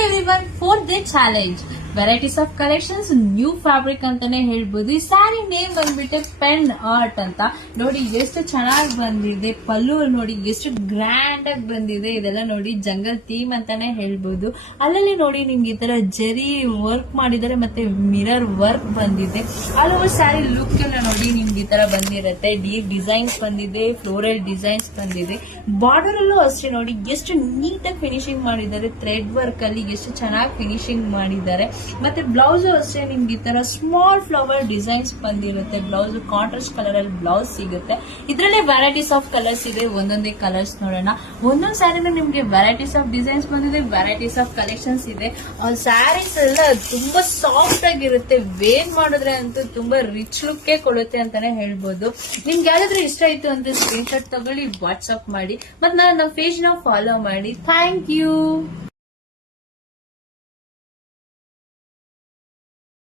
everyone, for the challenge varieties of collections new fabric ಅಂತಾನೆ ಹೇಳ್ಬೋದು. ಈ ಸ್ಯಾರಿ ನೇಮ್ ಬಂದ್ಬಿಟ್ಟೆ ಪೆನ್ ಆರ್ಟ್ ಅಂತ. ನೋಡಿ ಎಷ್ಟು ಚೆನ್ನಾಗಿ ಬಂದಿದೆ, ಪಲ್ಲು ನೋಡಿ ಎಷ್ಟು ಗ್ರ್ಯಾಂಡ್ ಆಗಿ ಬಂದಿದೆ. ಇದೆಲ್ಲ ನೋಡಿ ಜಂಗಲ್ ಥೀಮ್ ಅಂತಾನೆ ಹೇಳ್ಬೋದು. ಅಲ್ಲಲ್ಲಿ ನೋಡಿ ನಿಮ್ಗೆ ಈ ತರ ಜರಿ ವರ್ಕ್ ಮಾಡಿದರೆ ಮತ್ತೆ ಮಿರರ್ ವರ್ಕ್ ಬಂದಿದೆ. ಆಲ್ ಓವರ್ ಸ್ಯಾರಿ ಲುಕ್ ಎಲ್ಲ ನೋಡಿ ನಿಮ್ಗೆ ಈ ತರ ಬಂದಿರುತ್ತೆ. ಡಿಸೈನ್ಸ್ ಬಂದಿದೆ, ಫ್ಲೋರಲ್ ಡಿಸೈನ್ಸ್ ಬಂದಿದೆ. ಬಾರ್ಡರ್ ಅಲ್ಲೂ ಅಷ್ಟೇ ನೋಡಿ ಎಷ್ಟು ನೀಟಾಗಿ ಫಿನಿಶಿಂಗ್ ಮಾಡಿದ್ದಾರೆ. ಥ್ರೆಡ್ ವರ್ಕ್ ಅಲ್ಲಿ ಎಷ್ಟು ಚೆನ್ನಾಗಿ ಫಿನಿಶಿಂಗ್ ಮಾಡಿದ್ದಾರೆ. ಮತ್ತೆ ಬ್ಲೌಸ್ ಅಷ್ಟೇ ನಿಮ್ಗೆ ಈ ತರ ಸ್ಮಾಲ್ ಫ್ಲವರ್ ಡಿಸೈನ್ಸ್ ಬಂದಿರುತ್ತೆ. ಬ್ಲೌಸ್ ಕಾಂಟ್ರಾಸ್ಟ್ ಕಲರ್ ಅಲ್ಲಿ ಬ್ಲೌಸ್ ಸಿಗುತ್ತೆ. ಇದ್ರಲ್ಲೇ ವೆರೈಟೀಸ್ ಆಫ್ ಕಲರ್ಸ್ ಇದೆ. ಒಂದೊಂದೇ ಕಲರ್ಸ್ ನೋಡೋಣ. ಒಂದೊಂದ್ ಸ್ಯಾರಿನ ನಿಮ್ಗೆ ವೆರೈಟೀಸ್ ಆಫ್ ಡಿಸೈನ್ಸ್ ಬಂದಿದೆ, ವೆರೈಟೀಸ್ ಆಫ್ ಕಲೆಕ್ಷನ್ಸ್ ಇದೆ. ಸ್ಯಾರೀಸ್ ಎಲ್ಲ ತುಂಬಾ ಸಾಫ್ಟ್ ಆಗಿರುತ್ತೆ. ವೇರ್ ಮಾಡಿದ್ರೆ ಅಂತೂ ತುಂಬಾ ರಿಚ್ ಲುಕ್ ಕೊಡುತ್ತೆ ಅಂತಾನೆ ಹೇಳ್ಬೋದು. ನಿಮ್ಗೆ ಯಾವ್ದಾದ್ರು ಇಷ್ಟ ಆಯ್ತು ಅಂತ ಸ್ಕ್ರೀನ್ ಶಾಟ್ ತಗೊಳ್ಳಿ, ವಾಟ್ಸ್ಆಪ್ ಮಾಡಿ, ಮತ್ತೆ ನಮ್ಮ ಪೇಜ್ ನ ಫಾಲೋ ಮಾಡಿ. Thank you.